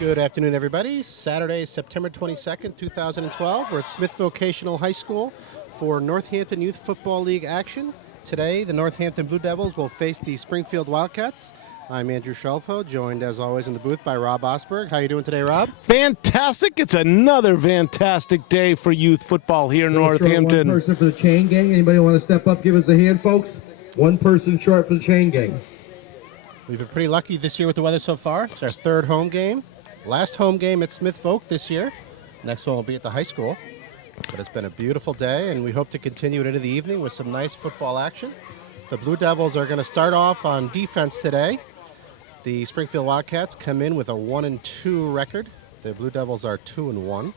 Good afternoon, everybody. Saturday, September 22nd, 2012. We're at Smith Vocational High School for Northampton Youth Football League action. Today, the Northampton Blue Devils will face the Springfield Wildcats. I'm Andrew Shelfo, joined as always in the booth by Rob Osberg. How you doing today, Rob? Fantastic. It's another fantastic day for youth football here in Northampton. One person for the chain gang. Anybody want to step up, give us a hand, folks? One person short for the chain gang. We've been pretty lucky this year with the weather so far. It's our third home game. Last home game at Smith Voc this year. Next one will be at the high school. But it's been a beautiful day, and we hope to continue it into the evening with some nice football action. The Blue Devils are going to start off on defense today. The Springfield Wildcats come in with a 1-2 record. The Blue Devils are 2-1.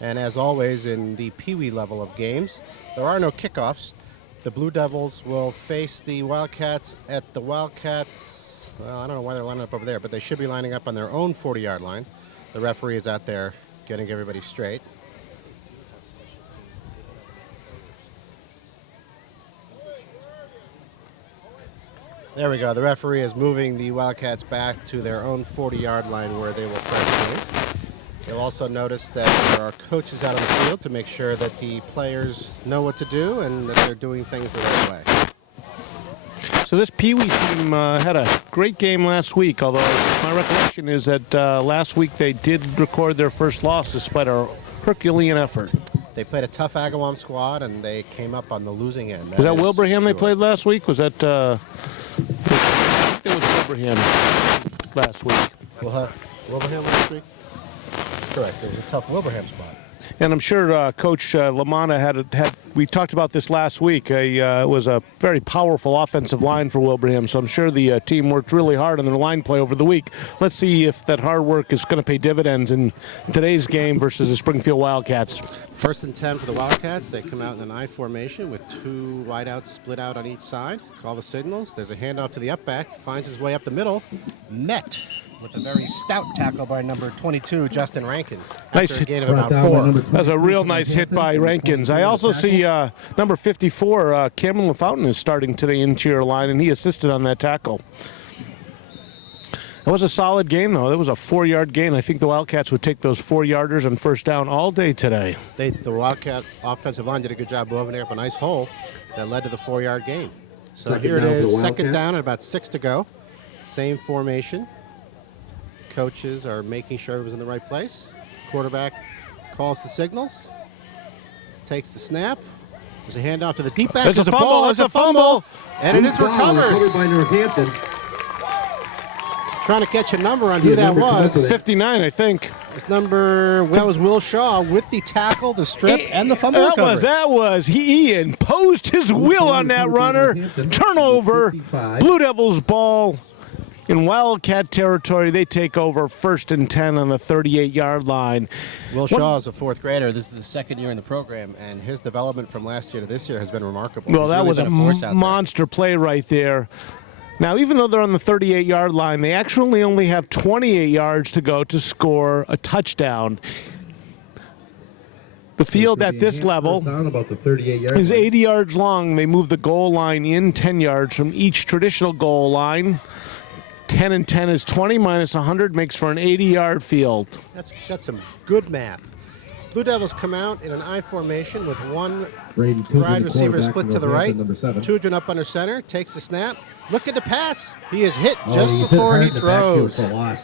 And as always in the Peewee level of games, there are no kickoffs. The Blue Devils will face the Wildcats at the Wildcats. Well, I don't know why they're lining up over there, but they should be lining up on their own 40-yard line. The referee is out there getting everybody straight. There we go. The referee is moving the Wildcats back to their own 40-yard line where they will start playing. You'll also notice that there are coaches out on the field to make sure that the players know what to do and that they're doing things the right way. So this Peewee team had a great game last week, although my recollection is that last week they did record their first loss despite a Herculean effort. They played a tough Agawam squad, and they came up on the losing end. Was that Wilbraham they played last week? Was that I think it was Wilbraham last week. Wilbraham last week? Correct. It was a tough Wilbraham squad. And I'm sure Coach Lamanna had. We talked about this last week. It was a very powerful offensive line for Wilbraham, so I'm sure the team worked really hard on their line play over the week. Let's see if that hard work is going to pay dividends in today's game versus the Springfield Wildcats. 1st and 10 for the Wildcats. They come out in an I formation with two wideouts split out on each side. Call the signals. There's a handoff to the up back. Finds his way up the middle. Met with a very stout tackle by number 22, Justin Rankins. Nice hit. A gain of about 4. That's a real nice hit by Rankins. I also see number 54, Cameron LaFountain is starting today interior line, and he assisted on that tackle. It was a solid game, though. It was a 4-yard gain. I think the Wildcats would take those 4-yarders and first down all day today. The Wildcat offensive line did a good job moving up a nice hole that led to the 4-yard gain. So here it is, second down and about 6 to go. Same formation. Coaches are making sure it was in the right place. Quarterback calls the signals, takes the snap. There's a handoff to the deep back. There's a fumble. There's a fumble. And it is recovered. By Northampton. Trying to catch a number on who that was. 59, I think. That was Will Shaw with the tackle, the strip, and the fumble recovery. That was. He imposed his will on that runner. Turnover. Blue Devils ball. In Wildcat territory, they take over 1st and 10 on the 38-yard line. Will Shaw is a 4th grader. This is the second year in the program, and his development from last year to this year has been remarkable. Well, that was a monster play right there. Now, even though they're on the 38-yard line, they actually only have 28 yards to go to score a touchdown. The field at this level is 80 yards long. They move the goal line in 10 yards from each traditional goal line. 10 and 10 is 20 minus 100 makes for an 80-yard field. That's some good math. Blue Devils come out in an I formation with one wide receiver split to the right. Tudrin up under center, takes the snap. Look at the pass. He is hit just before he throws.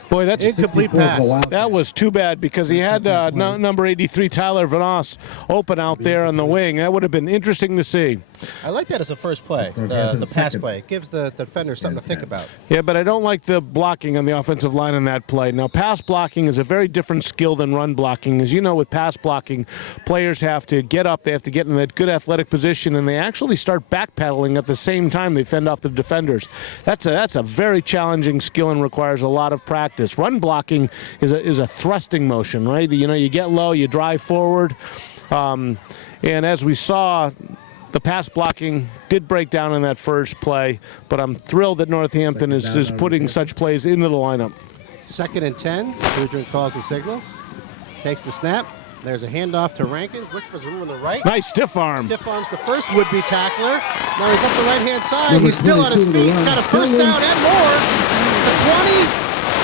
Boy, that's incomplete pass. That was too bad because he had number 83, Tyler Vanos, open out there on the wing. That would have been interesting to see. I like that as a first play, the pass play. It gives the defender something to think about. Yeah, but I don't like the blocking on the offensive line in that play. Now, pass blocking is a very different skill than run blocking. As you know, with pass blocking, players have to get up, they have to get in that good athletic position, and they actually start backpedaling at the same time they fend off the defenders. That's a very challenging skill and requires a lot of practice. Run blocking is a thrusting motion, right? You know, you get low, you drive forward, and as we saw, the pass blocking did break down in that first play, but I'm thrilled that Northampton is putting such plays into the lineup. 2nd and 10. Tudrin calls the signals, takes the snap. There's a handoff to Rankins. Look for some room on the right. Nice stiff arm. Stiff arms the first would-be tackler. Now he's up the right-hand side. He's still on his feet. He's got a first down and more. The 20,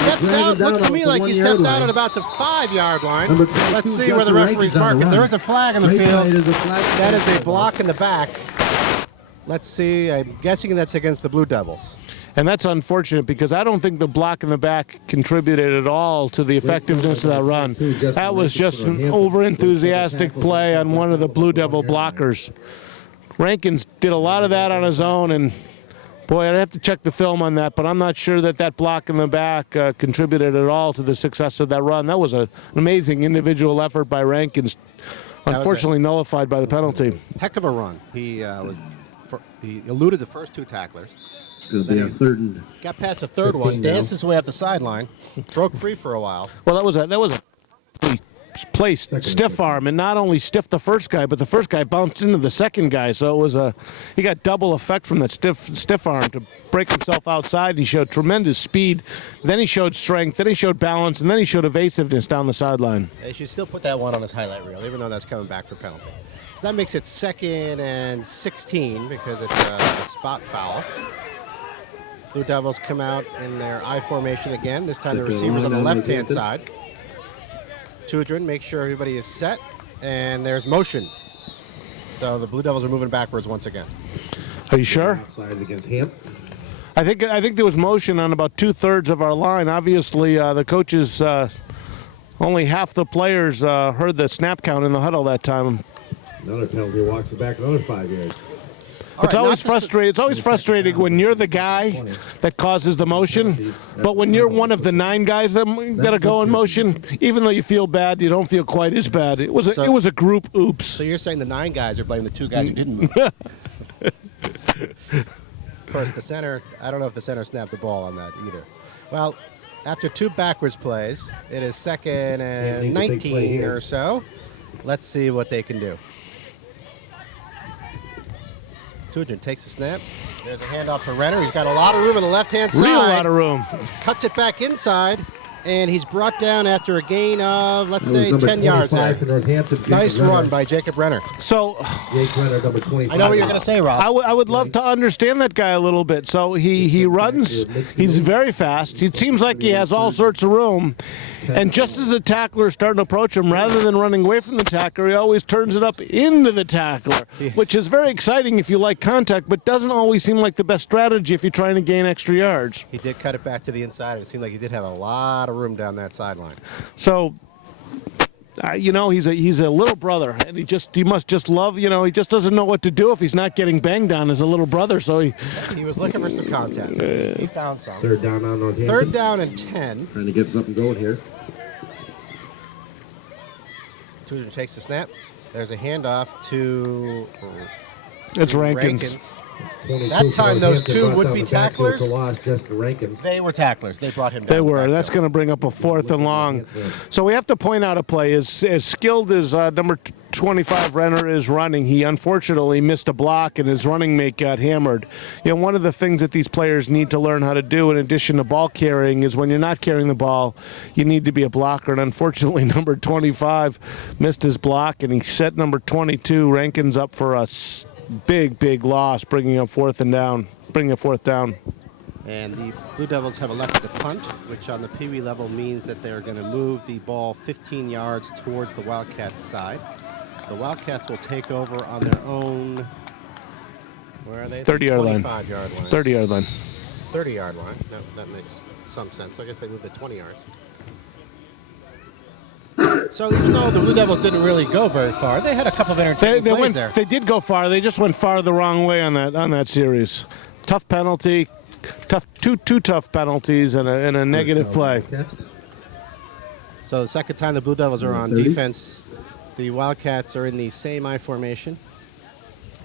steps out. Looked to me like he stepped out at about the 5-yard line. Let's see where the referee's marking. There is a flag in the field. That is a block in the back. Let's see. I'm guessing that's against the Blue Devils. And that's unfortunate because I don't think the block in the back contributed at all to the effectiveness of that run. That was just an over-enthusiastic play on one of the Blue Devil blockers. Rankins did a lot of that on his own, and boy, I'd have to check the film on that, but I'm not sure that that block in the back contributed at all to the success of that run. That was an amazing individual effort by Rankins, unfortunately nullified by the penalty. Heck of a run. He eluded the first 2 tacklers. It's going to be a third and got past the third one, danced his way up the sideline, broke free for a while. Well, that was a placed stiff arm, and not only stiffed the first guy, but the first guy bounced into the second guy. So it was he got double effect from that stiff arm to break himself outside. He showed tremendous speed, then he showed strength, then he showed balance, and then he showed evasiveness down the sideline. They should still put that one on his highlight reel, even though that's coming back for penalty. So that makes it 2nd and 16 because it's a spot foul. Blue Devils come out in their I formation again. This time the receiver's on the left-hand side. Tudrin makes sure everybody is set, and there's motion. So the Blue Devils are moving backwards once again. Are you sure? Against him. I think there was motion on about 2/3 of our line. Obviously, the coaches, only half the players heard the snap count in the huddle that time. Another penalty, walks it back another 5 yards. It's always frustrating. It's always frustrating when you're the guy that causes the motion, but when you're one of the 9 guys that are go in motion, even though you feel bad, you don't feel quite as bad. It was a group oops. So you're saying the 9 guys are blaming the 2 guys who didn't move? Of course, the center. I don't know if the center snapped the ball on that either. Well, after 2 backwards plays, it is 2nd and 19 or so. Let's see what they can do. Tudrin takes the snap. There's a handoff to Renner. He's got a lot of room on the left-hand side. Real lot of room. Cuts it back inside, and he's brought down after a gain of, let's say, 10 yards there. Nice run by Jacob Renner. So, I know what you're going to say, Rob. I would love to understand that guy a little bit. So he runs. He's very fast. It seems like he has all sorts of room. And just as the tackler is starting to approach him, rather than running away from the tackler, he always turns it up into the tackler, which is very exciting if you like contact, but doesn't always seem like the best strategy if you're trying to gain extra yards. He did cut it back to the inside. It seemed like he did have a lot of room down that sideline. So, he's a little brother, and he must just love, he just doesn't know what to do if he's not getting banged on as a little brother. So he was looking for some contact. He found some. Third down on Northampton. 3rd down and 10. Trying to get something going here. Tudor takes the snap. There's a handoff to it's Rankins. That time, those 2 would-be tacklers. They were tacklers. They brought him down. They were. That's going to bring up a 4th and long. So we have to point out a play. As skilled as number 25 Renner is running, he unfortunately missed a block, and his running mate got hammered. One of the things that these players need to learn how to do, in addition to ball carrying, is when you're not carrying the ball, you need to be a blocker. And unfortunately, number 25 missed his block, and he set number 22 Rankins up for us. Big loss, bringing a 4th down. And the Blue Devils have elected to punt, which on the Peewee level means that they're going to move the ball 15 yards towards the Wildcats' side. So the Wildcats will take over on their own. Where are they? 30-yard line. 25-yard line. 30-yard line. 30-yard line. That makes some sense. I guess they moved it 20 yards. So even though the Blue Devils didn't really go very far, they had a couple of entertaining plays there. They did go far. They just went far the wrong way on that series. Tough penalty, two tough penalties, and a negative play. So the second time the Blue Devils are on defense, the Wildcats are in the same I formation.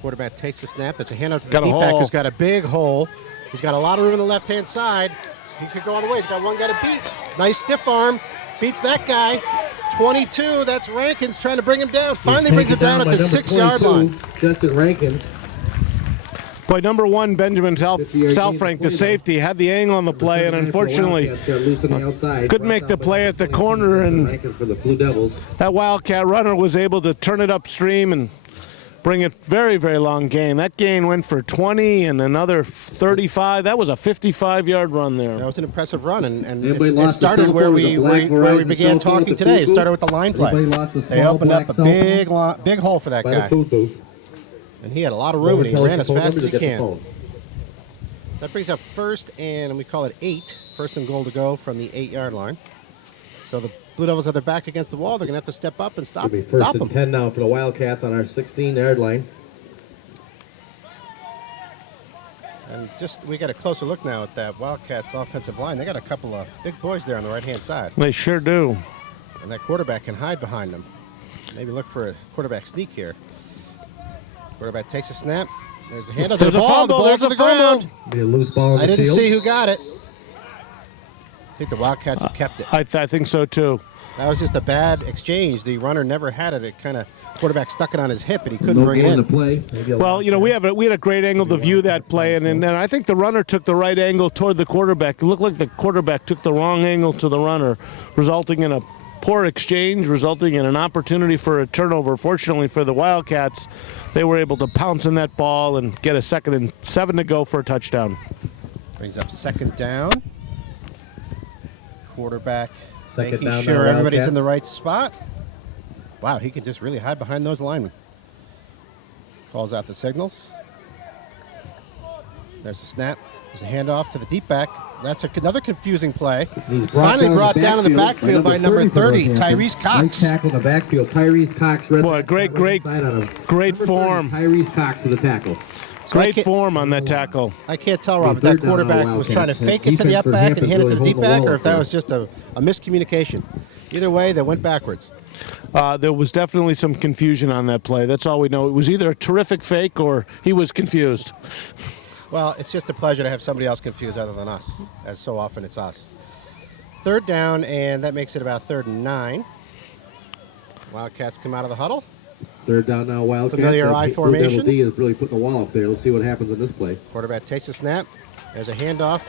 Quarterback takes the snap. That's a handout to the deep back who's got a big hole. He's got a lot of room on the left-hand side. He could go all the way. He's got one guy to beat. Nice stiff arm. Beats that guy. 22, that's Rankins trying to bring him down. Finally brings him down at the 6-yard line. Justin Rankins. Boy, number 1, Benjamin Salfrank, the safety, had the angle on the play, and unfortunately couldn't make the play at the corner, and that Wildcat runner was able to turn it upstream and bring it very, very long gain. That gain went for 20 and another 35. That was a 55-yard run there. That was an impressive run, and Anybody it lost the started cell where phone? we The black where we Verizon began cell phone talking at the today. It food started with the line play. Anybody lost a They small opened up black a cell phone? big hole for that By the guy, food booth. and he had a lot of room, and he Tell us ran the as phone fast number as to he get the can. phone. That brings up first and we call it 8. First and goal to go from the 8-yard line. So the Blue Devils have their back against the wall. They're going to have to step up and stop It'll be first them. and 10 now for the Wildcats on our 16-yard line. And just we got a closer look now at that Wildcats offensive line. They got a couple of big boys there on the right-hand side. They sure do. And that quarterback can hide behind them. Maybe look for a quarterback sneak here. Quarterback takes a snap. There's a handoff. There's a ball. The fumble. ball There's to a the fumble. ground. Be a loose ball on I the didn't field. see who got it. I think the Wildcats have kept it. I think so too. That was just a bad exchange. The runner never had it. It kind of quarterback stuck it on his hip, and he couldn't No bring it goal in. to play. Maybe a Well, lot you know, there. we had a great angle to view that play, and I think the runner took the right angle toward the quarterback. It looked like the quarterback took the wrong angle to the runner, resulting in a poor exchange, resulting in an opportunity for a turnover. Fortunately for the Wildcats, they were able to pounce in that ball and get a 2nd and 7 to go for a touchdown. Brings up second down. Quarterback Second making down sure now, everybody's Wildcats. in the right spot. Wow, he can just really hide behind those linemen. Calls out the signals. There's a snap. There's a handoff to the deep back. That's another confusing play. He's Finally brought down in the backfield by number 30, for Tyrese Northampton. Cox. Nice tackle in the backfield. Tyrese Cox. Red Boy, back, great side on him. great Number 30, form. Tyrese Cox with a tackle. So I Great can't- form on that tackle. I can't tell, Rob, if Third that down on quarterback was trying to Wildcats. fake it to the Defense up for back and Hampton hand it to the really deep holding the back, wall or up if that there. was just a miscommunication. Either way, they went backwards. There was definitely some confusion on that play. That's all we know. It was either a terrific fake or he was confused. Well, it's just a pleasure to have somebody else confused other than us, as so often it's us. Third down, and that makes it about 3rd and 9. Wildcats come out of the huddle. Third down now, Wildcats. Familiar And I Blue formation. Devil D is really putting the wall up there. Let's see what happens in this play. Quarterback takes a snap. There's a handoff.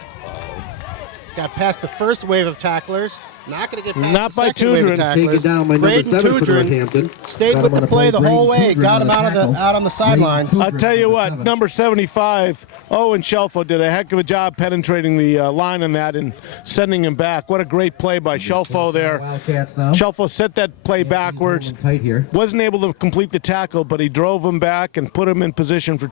Got past the first wave of tacklers. Not going to get past Not the by second wave of Tudrin. tacklers. Taken down by number Braden 7 for Tudrin Northampton. stayed Got with him on the a play the whole Braden way. Tudrin Got him on out the tackle. on the sidelines. Braden I'll tell you what, Tudrin. number 75, Owen Shelfo did a heck of a job penetrating the line on that and sending him back. What a great play by Shelfo there. Wildcats now. Shelfo set that play backwards. He's holding tight here. Wasn't able to complete the tackle, but he drove him back and put him in position for